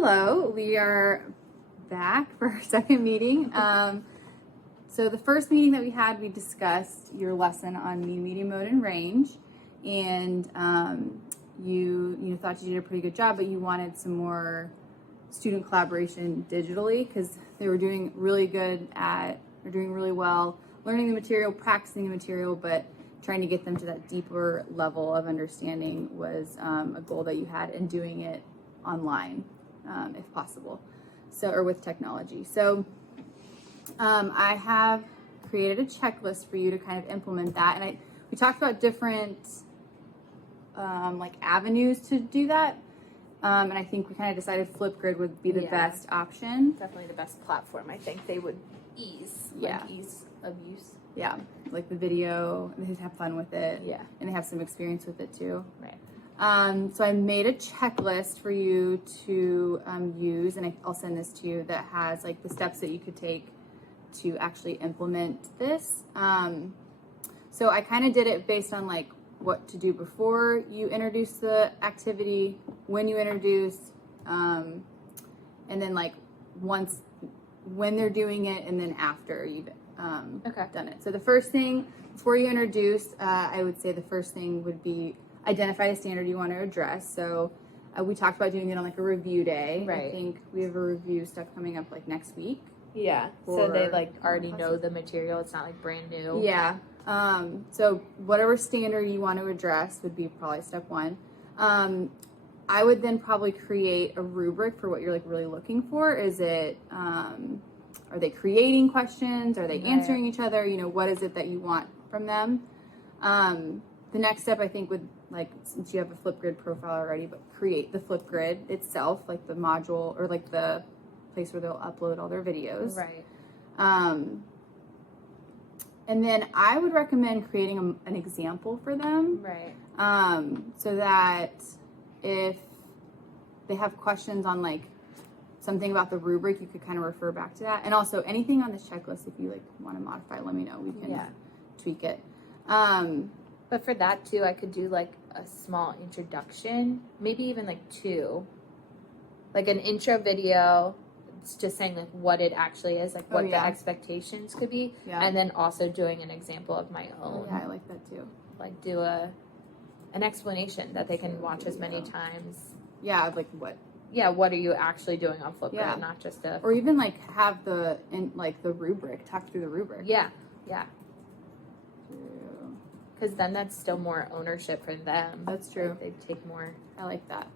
Hello, we are back for our second meeting. So the first meeting that we had, we discussed your lesson on mean, medium, mode, and range, and you thought you did a pretty good job, but you wanted some more student collaboration digitally because they were doing really well learning the material, practicing the material, but trying to get them to that deeper level of understanding was a goal that you had, and doing it online if possible, or with technology. So I have created a checklist for you to kind of implement that, and we talked about different avenues to do that, and I think we kind of decided Flipgrid would be the best option. Definitely the best platform. I think they would ease of use. Yeah, like the video, they have fun with it. Yeah, and they have some experience with it too. Right. So I made a checklist for you to use, and I'll send this to you, that has like the steps that you could take to actually implement this. So I kind of did it based on like what to do before you introduce the activity, when you introduce, and then like when they're doing it, and then after you've done it. So the first thing before you introduce, I would say the first thing would be identify a standard you want to address. So we talked about doing it on like a review day. Right. I think we have a review stuff coming up like next week. Yeah. So they like already know the material. It's not like brand new. Yeah. So whatever standard you want to address would be probably step one. I would then probably create a rubric for what you're like really looking for. Is it, are they creating questions? Are they answering each other? You know, what is it that you want from them? The next step, I think, would, like, since you have a Flipgrid profile already, but create the Flipgrid itself, like the module, or like the place where they'll upload all their videos. Right. And then I would recommend creating an example for them. Right. So that if they have questions on like something about the rubric, you could kind of refer back to that. And also anything on this checklist, if you like want to modify, let me know. We can tweak it. But for that too, I could do like a small introduction, maybe even like two, like an intro video. It's just saying like what it actually is, like what the expectations could be, and then also doing an example of my own. Yeah, I like that too. Like do an explanation that they can watch as many times. Yeah, like what? Yeah, what are you actually doing on Flipgrid, not just a... Or even like have the rubric, talk through the rubric. Yeah. Because then that's still more ownership for them. That's true. Like they take more. I like that.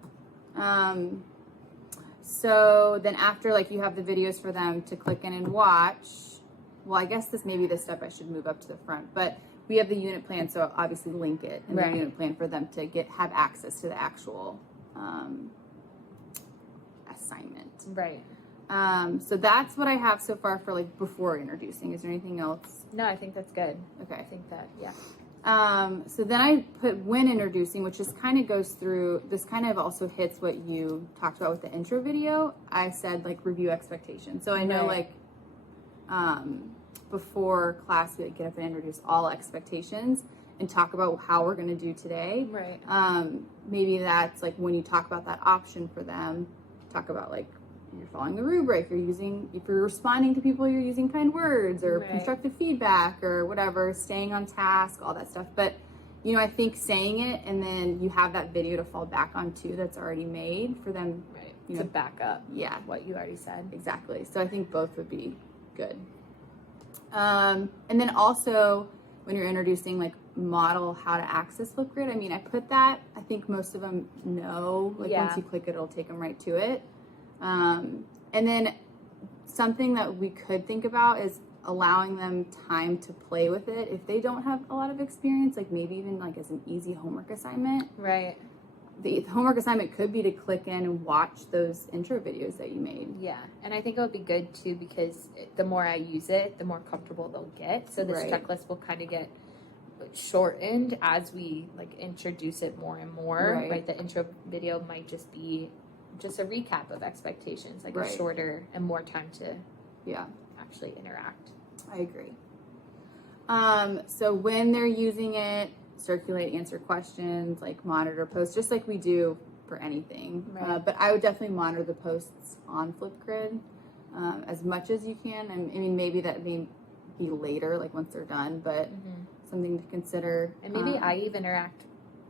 So then after like you have the videos for them to click in and watch, well, I guess this may be the step I should move up to the front, but we have the unit plan, so obviously link it in the unit plan for them to have access to the actual assignment. Right. So that's what I have so far for like before introducing. Is there anything else? No, I think that's good. Okay. I think that, so then I put when introducing, which just kind of goes through, this kind of also hits what you talked about with the intro video. I said like review expectations. So I know like before class we like get up and introduce all expectations and talk about how we're going to do today. Right. Maybe that's like when you talk about that option for them, talk about like you're following the rubric, if you're responding to people, you're using kind words or constructive feedback or whatever, staying on task, all that stuff. But, you know, I think saying it and then you have that video to fall back on too that's already made for them. Right. You to know, back up what you already said. Exactly. So I think both would be good. And then also when you're introducing, like, model how to access Flipgrid. I mean, I put that, I think most of them know, like once you click it, it'll take them right to it. And then something that we could think about is allowing them time to play with it if they don't have a lot of experience, like maybe even like as an easy homework assignment. Right. The homework assignment could be to click in and watch those intro videos that you made. Yeah, and I think it would be good too because the more I use it, the more comfortable they'll get. So this checklist will kind of get shortened as we like introduce it more and more. Right. The intro video might just be just a recap of expectations, like a shorter and more time to actually interact. I agree. So when they're using it, circulate, answer questions, like monitor posts, just like we do for anything. Right. But I would definitely monitor the posts on Flipgrid as much as you can. And I mean, maybe that may be later, like once they're done, but something to consider. And maybe I even interact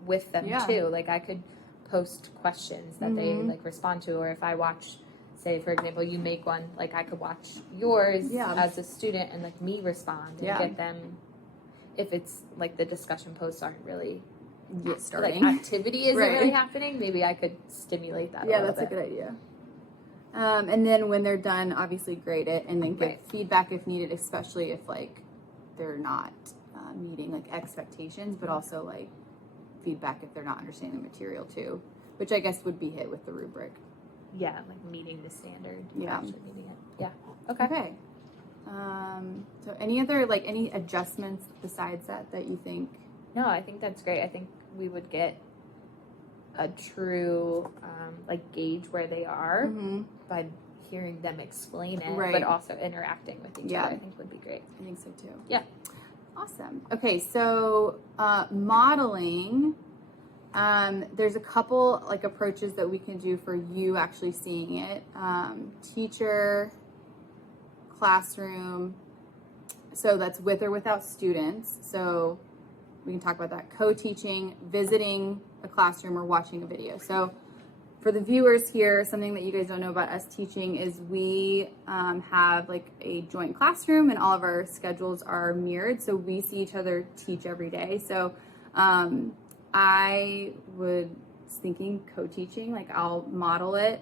with them too. Like I could post questions that they like respond to, or if I watch, say for example, you make one, like I could watch yours as a student and like me respond and get them. If it's like the discussion posts aren't really starting, like activity isn't really happening, maybe I could stimulate that. Yeah, that's a good idea. And then when they're done, obviously grade it and then give feedback if needed, especially if like they're not meeting like expectations, but also like feedback if they're not understanding the material too, which I guess would be hit with the rubric. Yeah, like meeting the standard. Yeah. Actually meeting it. Yeah. Okay. So any other, like any adjustments besides that you think? No, I think that's great. I think we would get a true like gauge where they are by hearing them explain it, but also interacting with each other. I think would be great. I think so too. Yeah. Awesome. Okay, so modeling, there's a couple like approaches that we can do for you actually seeing it. Teacher, classroom, so that's with or without students. So we can talk about that. Co-teaching, visiting a classroom, or watching a video. So for the viewers here, something that you guys don't know about us teaching is we have like a joint classroom and all of our schedules are mirrored. So we see each other teach every day. So I was thinking co-teaching, like I'll model it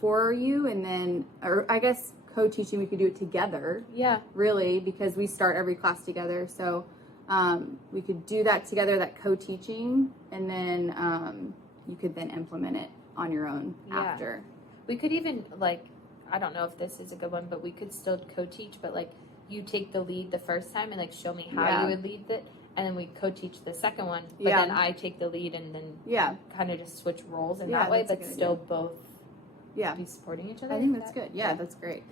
for you, and then, or I guess co-teaching, we could do it together. Yeah. Really, because we start every class together. So we could do that together, that co-teaching, and then you could then implement it on your own after. We could even, like, I don't know if this is a good one, but we could still co-teach, but like you take the lead the first time and like show me how you would lead it, and then we co-teach the second one, but then I take the lead and then kind of just switch roles in that way, but still both be supporting each other. I think that's good. Yeah, that's great.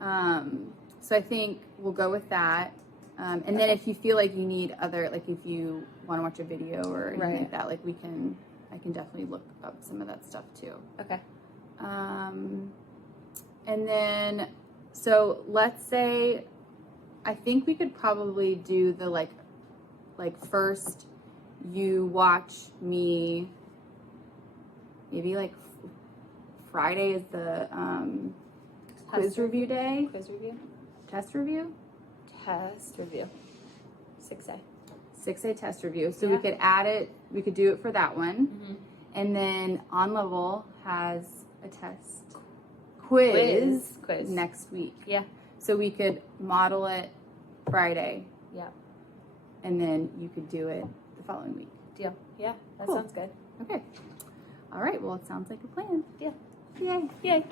So I think we'll go with that. And then if you feel like you need other, like if you want to watch a video or anything like that, like I can definitely look up some of that stuff too. Okay. And then, so let's say, I think we could probably do the like first you watch me, maybe like Friday is the quiz review day. Quiz review? Test review? Test review. 6A. 6A test review. So we could add it, we could do it for that one. And then On Level has a test quiz next week. Yeah. So we could model it Friday. Yeah. And then you could do it the following week. Deal. Yeah, that sounds good. Okay. All right. Well, it sounds like a plan. Yeah. Yay. Yay.